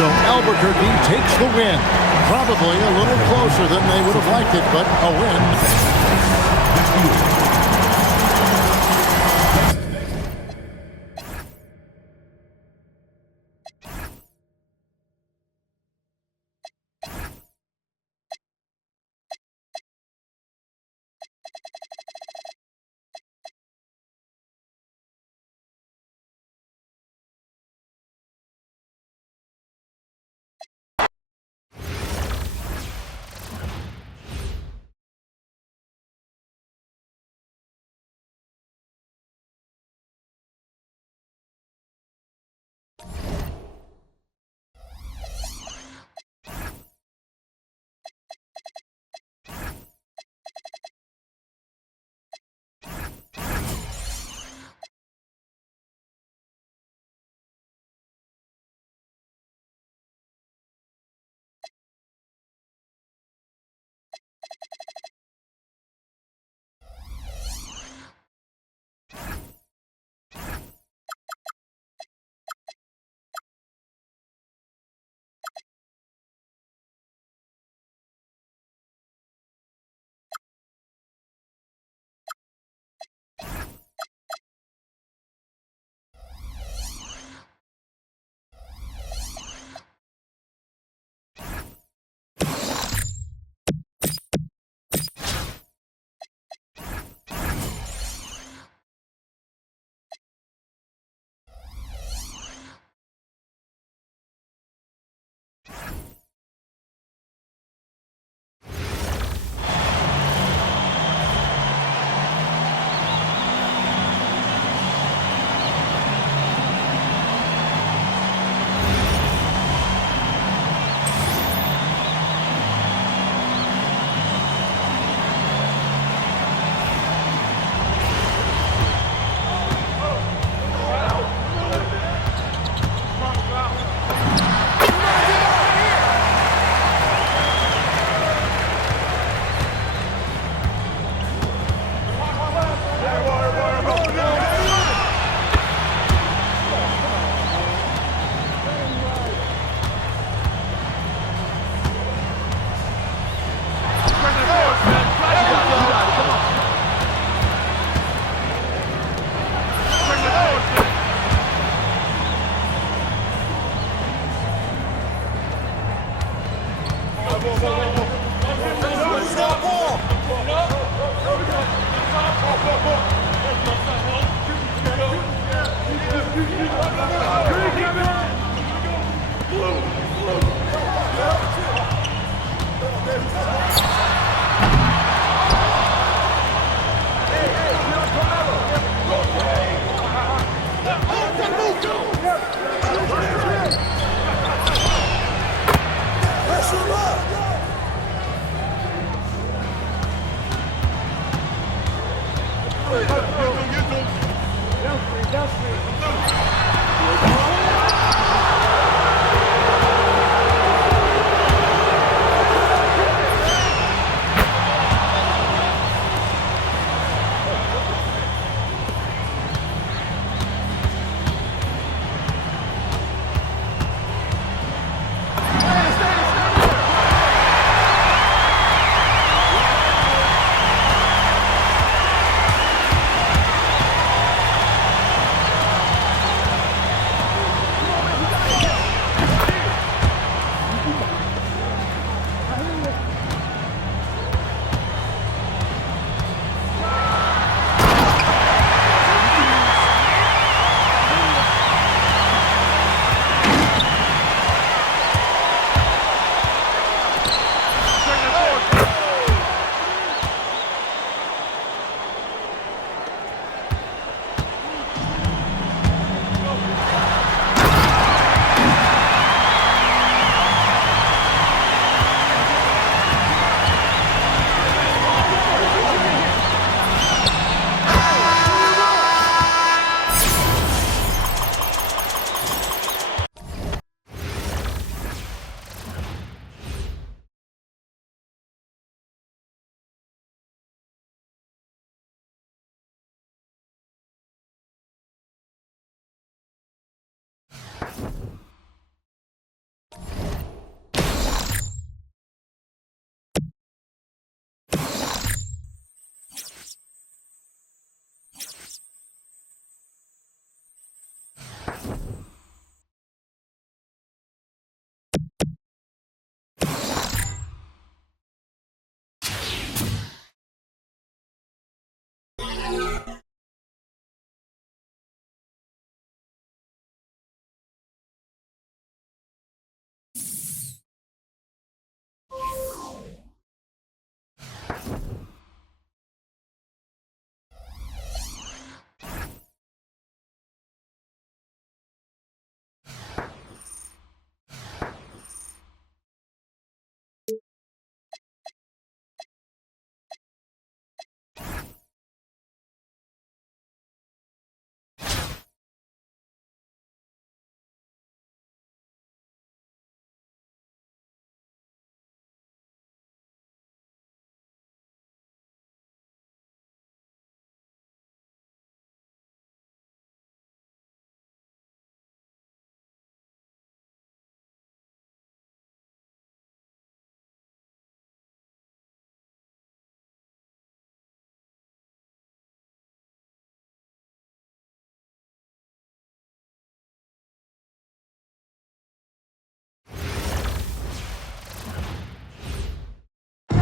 So Albuquerque takes the win. Probably a little closer than they would have liked it, but a win.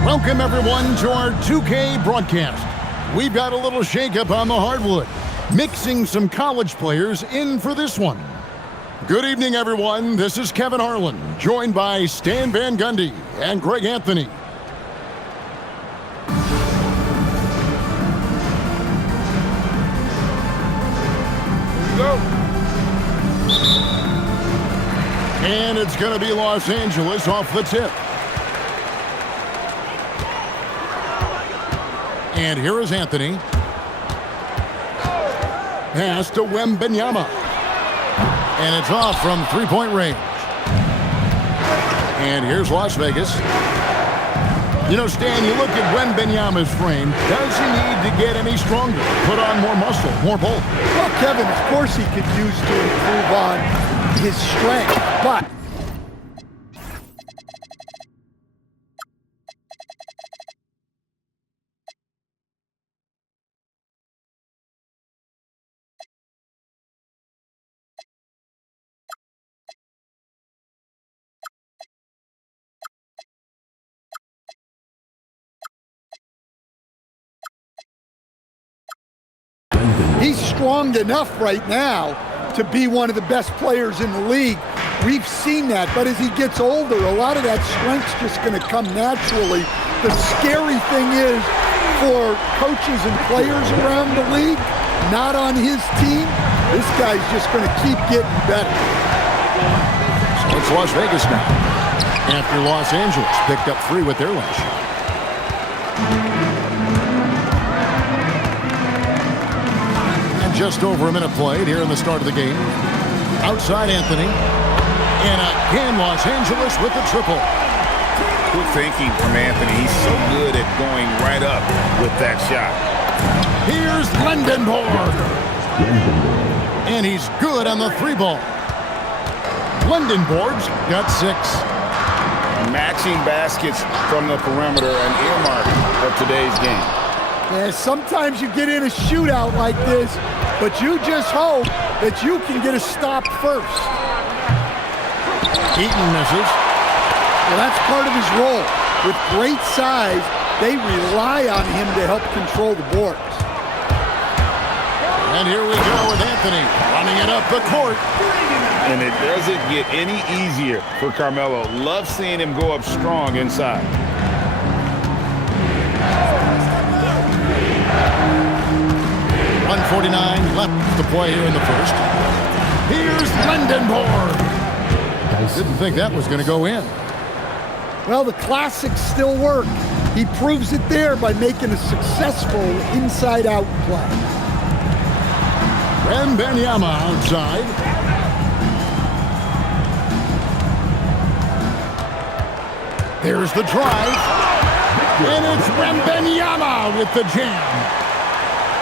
Welcome, everyone, to our 2K broadcast. We've got a little shakeup on the hardwood, mixing some college players in for this one. Good evening, everyone. This is Kevin Harlan, joined by Stan Van Gundy and Greg Anthony. Go. And it's going to be Los Angeles off the tip. And here is Anthony. Pass to Wembanyama. And it's off from three-point range. And here's Las Vegas. You know, Stan, you look at Wembanyama's frame. Does he need to get any stronger? Put on more muscle, more bulk? Well, Kevin, of course he could use to improve on his strength, but he's strong enough right now to be one of the best players in the league. We've seen that, but as he gets older, a lot of that strength's just going to come naturally. The scary thing is for coaches and players around the league, not on his team, this guy's just going to keep getting better. So it's Las Vegas now, after Los Angeles picked up 3 with their last shot. Just over a minute played here in the start of the game. Outside Anthony. And again, Los Angeles with the triple. Good thinking from Anthony. He's so good at going right up with that shot. Here's Lendenborg. And he's good on the 3-ball. Lendenborg's got 6. Matching baskets from the perimeter, an earmark of today's game. Yeah, sometimes you get in a shootout like this, but you just hope that you can get a stop first. Eaton misses. Well, that's part of his role. With great size, they rely on him to help control the boards. And here we go with Anthony running it up the court. And it doesn't get any easier for Carmelo. Love seeing him go up strong inside. 1:49 left to play here in the first. Here's Lendenborg. Didn't think that was going to go in. Well, the classics still work. He proves it there by making a successful inside-out play. Wembanyama outside. There's the drive. And it's Wembanyama with the jam.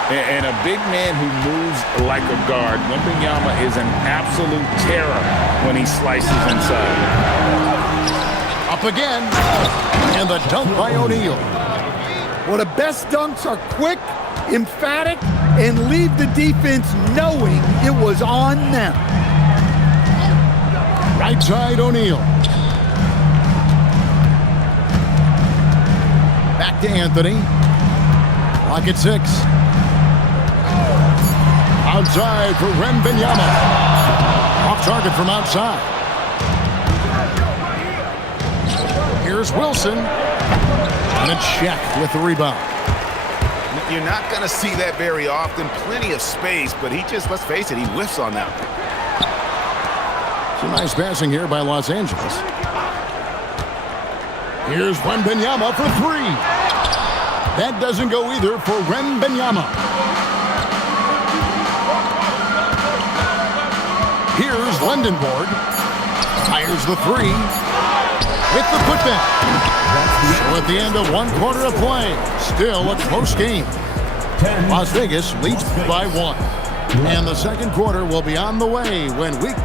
And a big man who moves like a guard. Wembanyama is an absolute terror when he slices inside. Up again. And the dunk by O'Neal. Well, the best dunks are quick, emphatic, and leave the defense knowing it was on them. Right side O'Neal. Back to Anthony. Clock at 6. Outside for Wembanyama. Off target from outside. Here's Wilson. And a check with the rebound. You're not going to see that very often. Plenty of space, but he just, let's face it, he whiffs on that. Some nice passing here by Los Angeles. Here's Wembanyama for 3. That doesn't go either for Wembanyama. Here's Lendenborg. Fires the 3. With the putback. So at the end of 1 quarter of play, still a close game. Las Vegas leads by 1. And the second quarter will be on the way when we...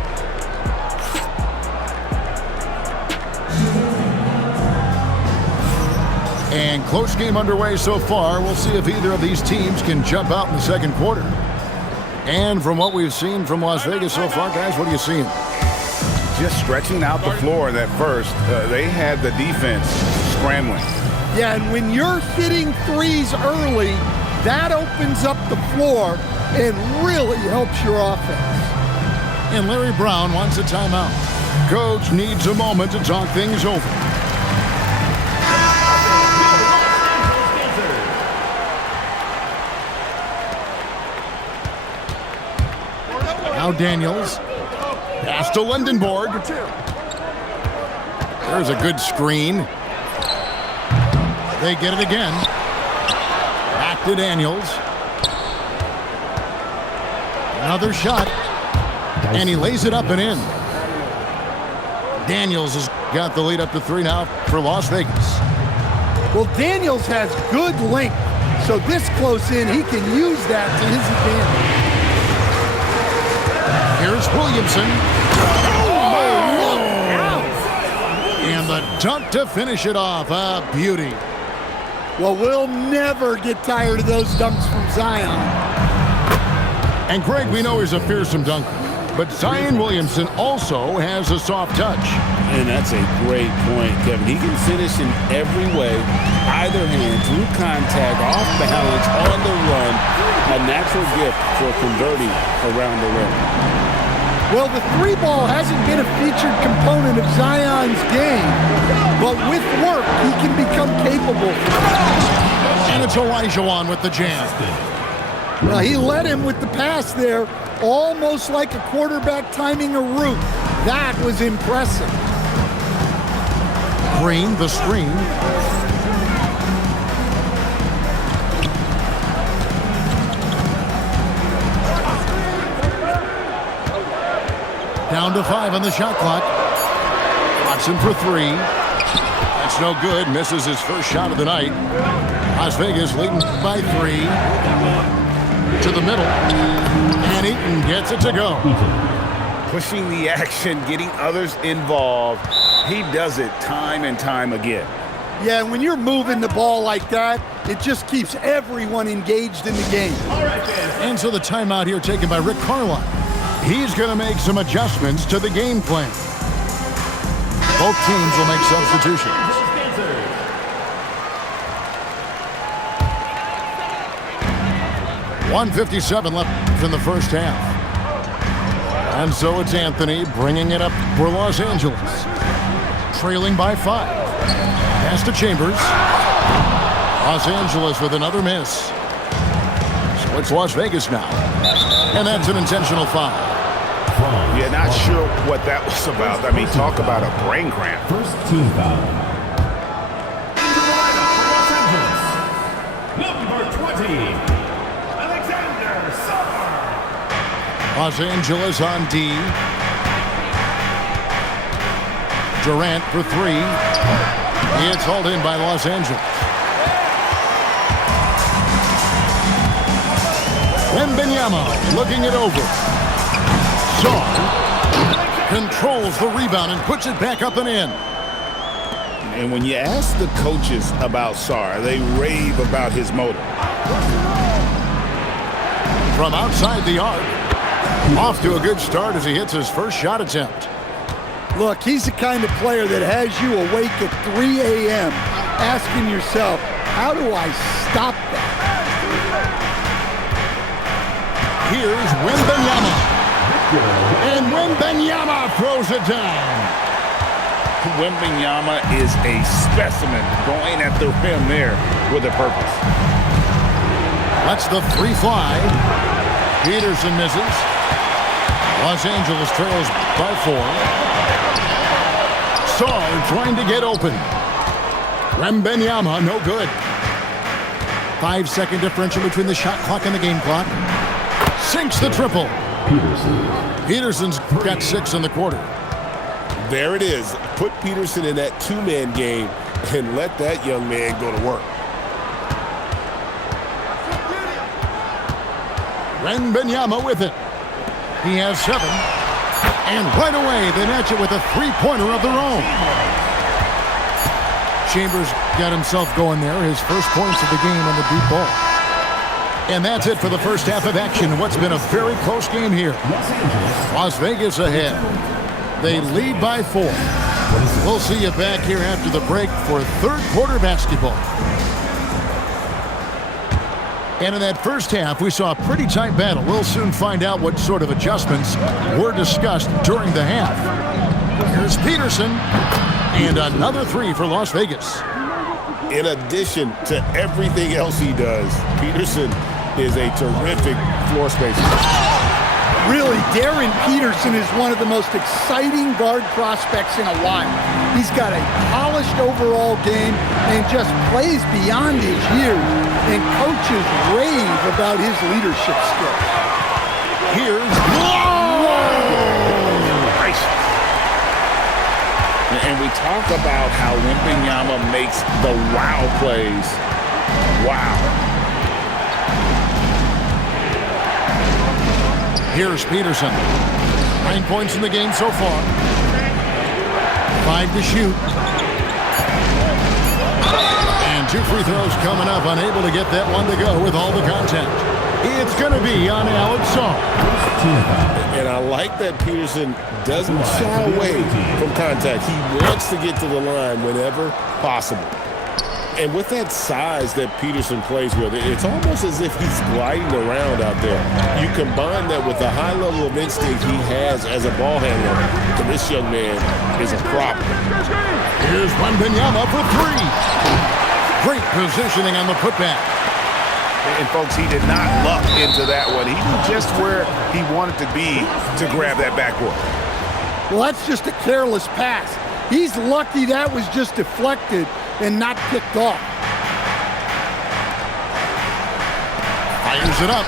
And close game underway so far. We'll see if either of these teams can jump out in the second quarter. And from what we've seen from Las Vegas so far, guys, what are you seeing? Just stretching out the floor that first. They had the defense scrambling. Yeah, and when you're hitting threes early, that opens up the floor and really helps your offense. And Larry Brown wants a timeout. Coach needs a moment to talk things over. Now Daniels. Pass to Lindenborg. There's a good screen. They get it again. Back to Daniels. Another shot. And he lays it up and in. Daniels has got the lead up to 3 now for Las Vegas. Well, Daniels has good length, so this close in, he can use that to his advantage. Here's Williamson. And the dunk to finish it off. A beauty. Well, we'll never get tired of those dunks from Zion. And Greg, we know he's a fearsome dunker, but Zion Williamson also has a soft touch. And that's a great point, Kevin. He can finish in every way, either hand, through contact, off balance, on the run. A natural gift for converting around the rim. Well, the three ball hasn't been a featured component of Zion's game, but with work, he can become capable. And it's Olajuwon with the jam. Now, he led him with the pass there, almost like a quarterback timing a route. That was impressive. Green, the screen. Down to 5 on the shot clock. Watson for 3. That's no good. Misses his first shot of the night. Las Vegas leading by 3. To the middle. And Eaton gets it to go. Pushing the action, getting others involved. He does it time and time again. Yeah, when you're moving the ball like that, it just keeps everyone engaged in the game. And so the timeout here taken by Rick Carlisle. He's going to make some adjustments to the game plan. Both teams will make substitutions. .157 left in the first half. And so it's Anthony bringing it up for Los Angeles. Trailing by 5. Pass to Chambers. Los Angeles with another miss. So it's Las Vegas now. And that's an intentional foul. Yeah, not sure what that was about. I mean, talk about a brain cramp. First team foul. Into the lineup for Los Angeles, number 20, Alexander Sarr. Los Angeles on D. Durant for 3. It's hauled in by Los Angeles. Wembanyama looking it over. Sarr controls the rebound and puts it back up and in. And when you ask the coaches about Sarr, they rave about his motor. From outside the arc, off to a good start as he hits his first shot attempt. Look, he's the kind of player that has you awake at 3 a.m. asking yourself, how do I stop that? Here's Wembanyama. And Wembanyama throws it down. Wembanyama is a specimen going at the rim there with a purpose. That's the 3 fly. Peterson misses. Los Angeles trails by 4. Sarr trying to get open. Wembanyama, no good. 5-second differential between the shot clock and the game clock. Sinks the triple. Peterson's got 6 in the quarter. There it is. Put Peterson in that two-man game and let that young man go to work. Wembanyama with it. He has 7. And right away, they match it with a 3-pointer of their own. Chambers got himself going there. His first points of the game on the deep ball. And that's it for the first half of action. What's been a very close game here. Las Vegas ahead. They lead by 4. We'll see you back here after the break for third quarter basketball. And in that first half, we saw a pretty tight battle. We'll soon find out what sort of adjustments were discussed during the half. Here's Peterson, and another three for Las Vegas. In addition to everything else he does, Peterson is a terrific floor spacer. Really, Darren Peterson is one of the most exciting guard prospects in a while. He's got a polished overall game and just plays beyond his years, and coaches rave about his leadership skills. Here's Nice. And we talk about how Wembanyama makes the wow plays. Wow. Here's Peterson. 9 points in the game so far. 5 to shoot. And 2 free throws coming up. Unable to get that one to go with all the contact. It's going to be on Alex Song. And I like that Peterson doesn't shy away from contact. He wants to get to the line whenever possible. And with that size that Peterson plays with, it's almost as if he's gliding around out there. You combine that with the high level of instinct he has as a ball handler, and this young man is a problem. Here's Wembanyama for three. Great positioning on the putback. And folks, he did not luck into that one. He knew just where he wanted to be to grab that backboard. Well, that's just a careless pass. He's lucky that was just deflected and not picked off. Fires it up.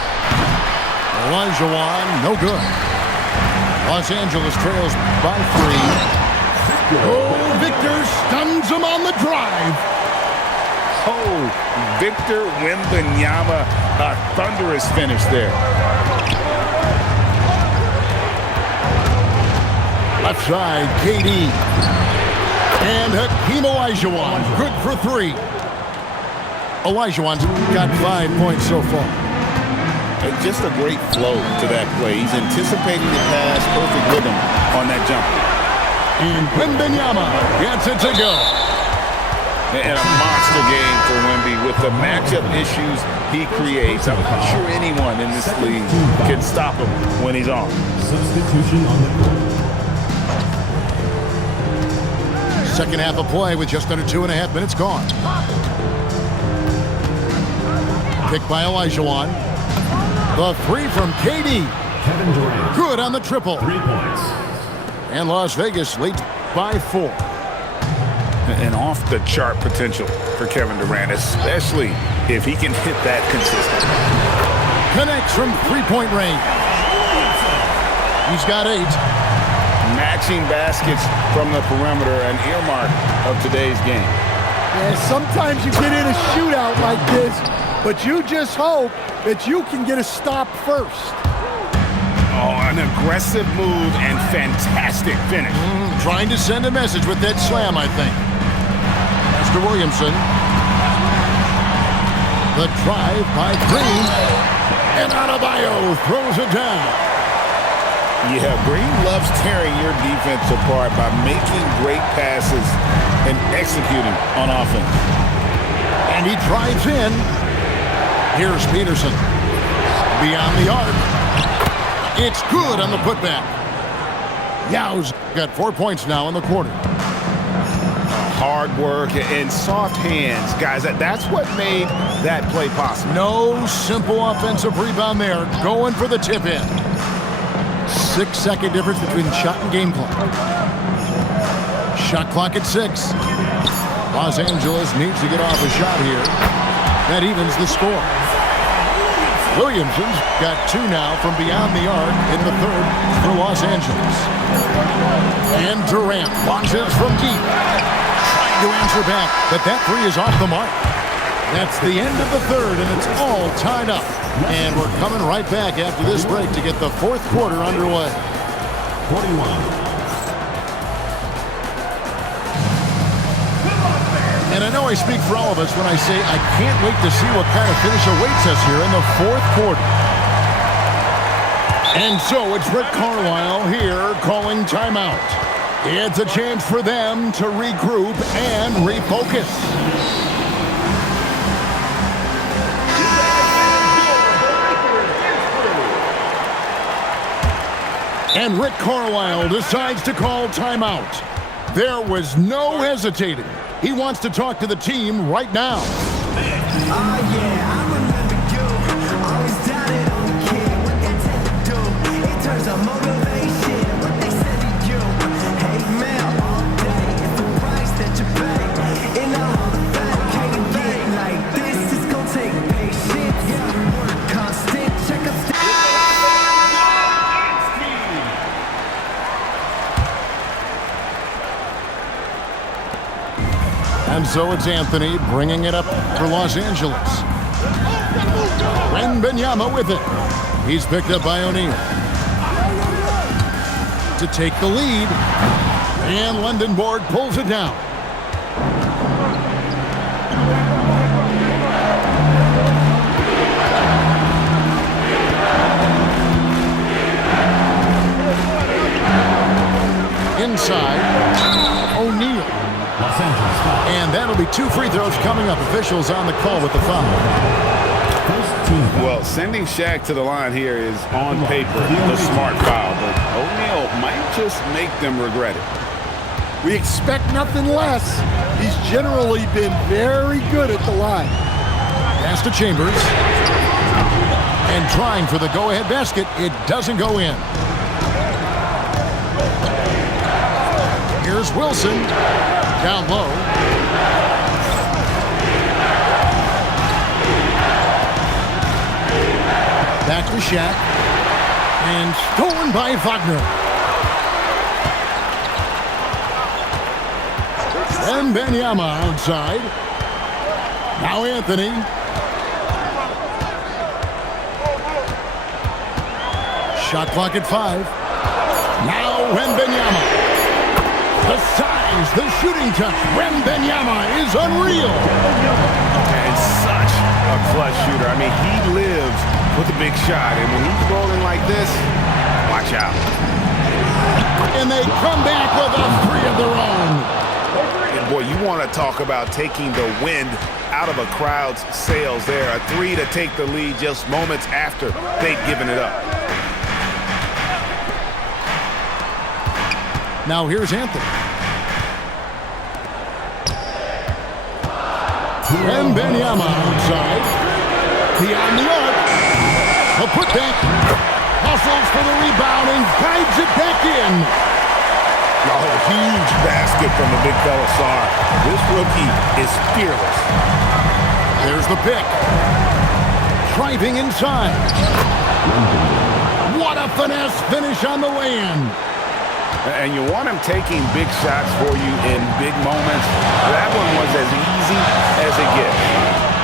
Olajuwon, no good. Los Angeles trails by 3. Oh, Victor stuns him on the drive. Oh, Victor Wembanyama, a thunderous finish there. Left side, KD. And Hakeem Olajuwon, good for 3. Olajuwon's got 5 points so far. And just a great flow to that play. He's anticipating the pass, perfect rhythm on that jumper. And Wembanyama gets it to go. And a monster game for Wemby with the matchup issues he creates. I'm not sure anyone in this league can stop him when he's on. Substitution on the court. Second half of play with just under 2.5 minutes gone. Picked by Olajuwon. The 3 from KD. Kevin Durant. Good on the triple. 3 points. And Las Vegas leads by 4. An off-the-chart potential for Kevin Durant, especially if he can hit that consistently. Connects from 3-point range. He's got 8. Matching baskets from the perimeter, an earmark of today's game. And sometimes you get in a shootout like this, but you just hope that you can get a stop first. Oh, an aggressive move and fantastic finish. Trying to send a message with that slam, I think. Mr. Williamson. The drive by Green. And Adebayo throws it down. Yeah, Green loves tearing your defense apart by making great passes and executing on offense. And he drives in. Here's Peterson. Beyond the arc. It's good on the putback. Yow's got 4 points now in the quarter. Hard work and soft hands, guys. That's what made that play possible. No simple offensive rebound there. Going for the tip in. 6-second difference between shot and game clock. Shot clock at 6. Los Angeles needs to get off a shot here. That evens the score. Williamson's got 2 now from beyond the arc in the third for Los Angeles. And Durant launches from deep. Trying to answer back, but that 3 is off the mark. That's the end of the third, and it's all tied up. And we're coming right back after this break to get the fourth quarter underway. 41. And I know I speak for all of us when I say I can't wait to see what kind of finish awaits us here in the fourth quarter. And so it's Rick Carlisle here calling timeout. It's a chance for them to regroup and refocus. And Rick Carlisle decides to call timeout. There was no hesitating. He wants to talk to the team right now. And so it's Anthony bringing it up for Los Angeles. Wembanyama with it. He's picked up by O'Neal. To take the lead. And London Board pulls it down. Inside, O'Neal. Los Angeles foul. And that'll be 2 free throws coming up. Officials on the call with the foul. First team foul. Well, sending Shaq to the line here is on paper the smart foul, but O'Neal might just make them regret it. We expect nothing less. He's generally been very good at the line. Pass to Chambers. And trying for the go-ahead basket. It doesn't go in. Here's Wilson. Down low. Back to Shaq. And stolen by Wagner. And Wembanyama outside. Now Anthony. Shot clock at 5. Now Wembanyama. The size, the shooting touch. Wembanyama is unreal. And such a clutch shooter. I mean, he lives with a big shot. And when he's rolling like this, watch out. And they come back with a 3 of their own. And boy, you want to talk about taking the wind out of a crowd's sails there. A 3 to take the lead just moments after they'd given it up. Now here's Anthony. Wembanyama outside. Beyond the arc. A putback. Hustles for the rebound and guides it back in. Oh, huge basket from the big fella Sarr. This rookie is fearless. There's the pick. Driving inside. What a finesse finish on the way-in. And you want him taking big shots for you in big moments. That one was as easy as it gets.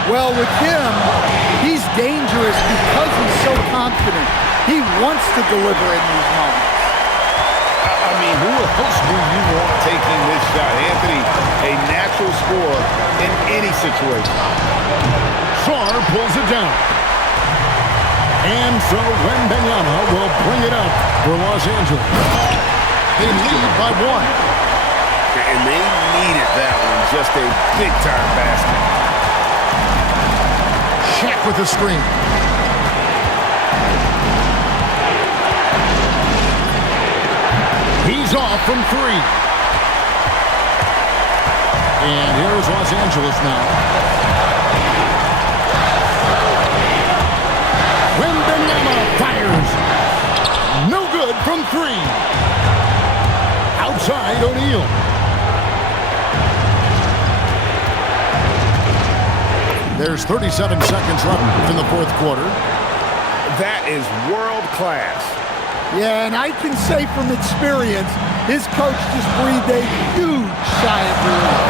Well, with him, he's dangerous because he's so confident. He wants to deliver in these moments. I mean, who else do you want taking this shot? Anthony, a natural scorer in any situation. Sarr pulls it down. And so Wembanyama will bring it up for Los Angeles. They lead by 1. And they needed that one. Just a big-time basket. Shaq with the screen. He's off from 3. And here's Los Angeles now. Wembanyama fires. No good from 3. Outside O'Neal. There's 37 seconds left in the 4th quarter. That is world class. Yeah, and I can say from experience, his coach just breathed a huge sigh of relief.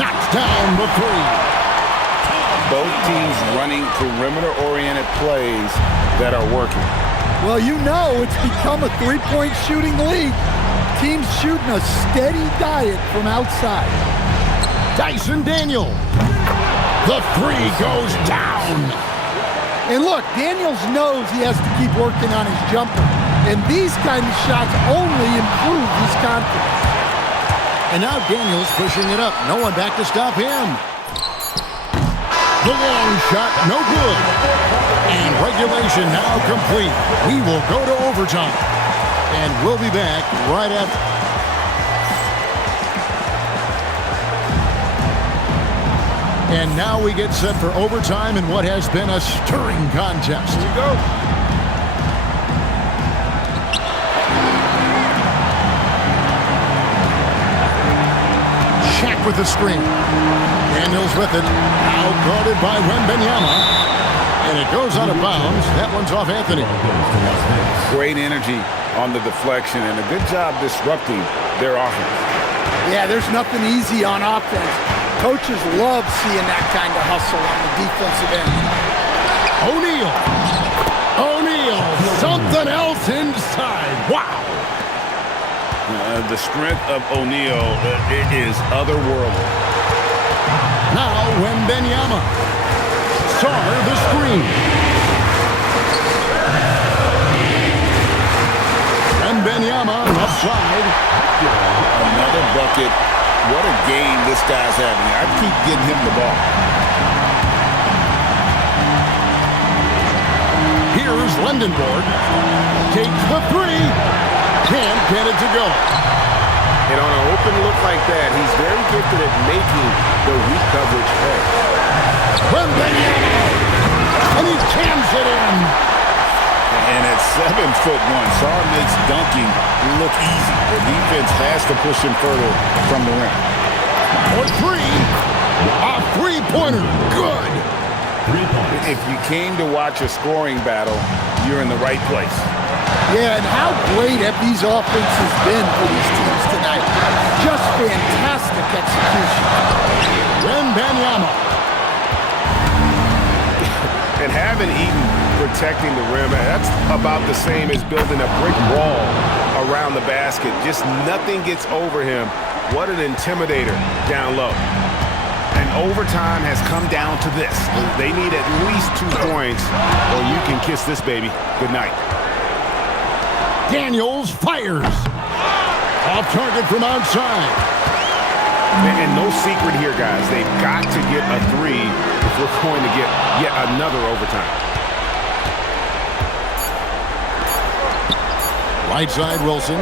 Knocks down the 3. Both teams running perimeter-oriented plays that are working. Well, you know it's become a 3-point shooting league. Teams shooting a steady diet from outside. Dyson Daniel. The 3 goes down. And look, Daniels knows he has to keep working on his jumper. And these kind of shots only improve his confidence. And now Daniels pushing it up. No one back to stop him. The long shot, no good. And regulation now complete. We will go to overtime. And we'll be back right after. And now we get set for overtime in what has been a stirring contest. Here we go. Shaq with the screen. Daniels with it. Now guarded by Wembanyama. And it goes out of bounds. That one's off Anthony. Great energy on the deflection and a good job disrupting their offense. Yeah, there's nothing easy on offense. Coaches love seeing that kind of hustle on the defensive end. O'Neal, something else inside. Wow. The strength of O'Neal is otherworldly. Now Wembanyama. Sarr the screen. Wembanyama left side. Another bucket. What a game this guy's having. I keep getting him the ball. Here's Lindenborg. Takes the three. Can't get it to go. And on an open look like that, he's very gifted at making the weak coverage pay. Wembanyama. And he jams it in. And at 7'1", Sarr makes dunking look easy. The defense has to push him further from the rim. For three. A three-pointer. Good. 3 points. If you came to watch a scoring battle, you're in the right place. Yeah, and how great have these offenses been for these teams tonight? Just fantastic execution. Wembanyama. And having Eaton protecting the rim, that's about the same as building a brick wall around the basket. Just nothing gets over him. What an intimidator down low. And overtime has come down to this. They need at least 2 points, or you can kiss this baby goodnight. Daniels fires. Off target from outside. And no secret here, guys. They've got to get a 3 if we're going to get yet another overtime. Right side, Wilson.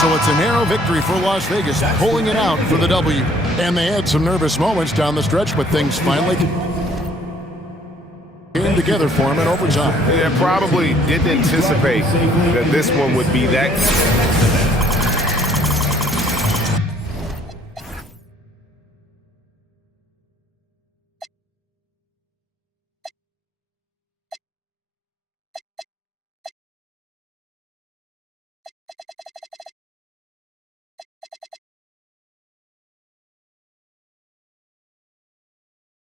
So it's a narrow victory for Las Vegas, pulling it out for the W. And they had some nervous moments down the stretch, but things finally came together for them in overtime. They probably didn't anticipate that this one would be that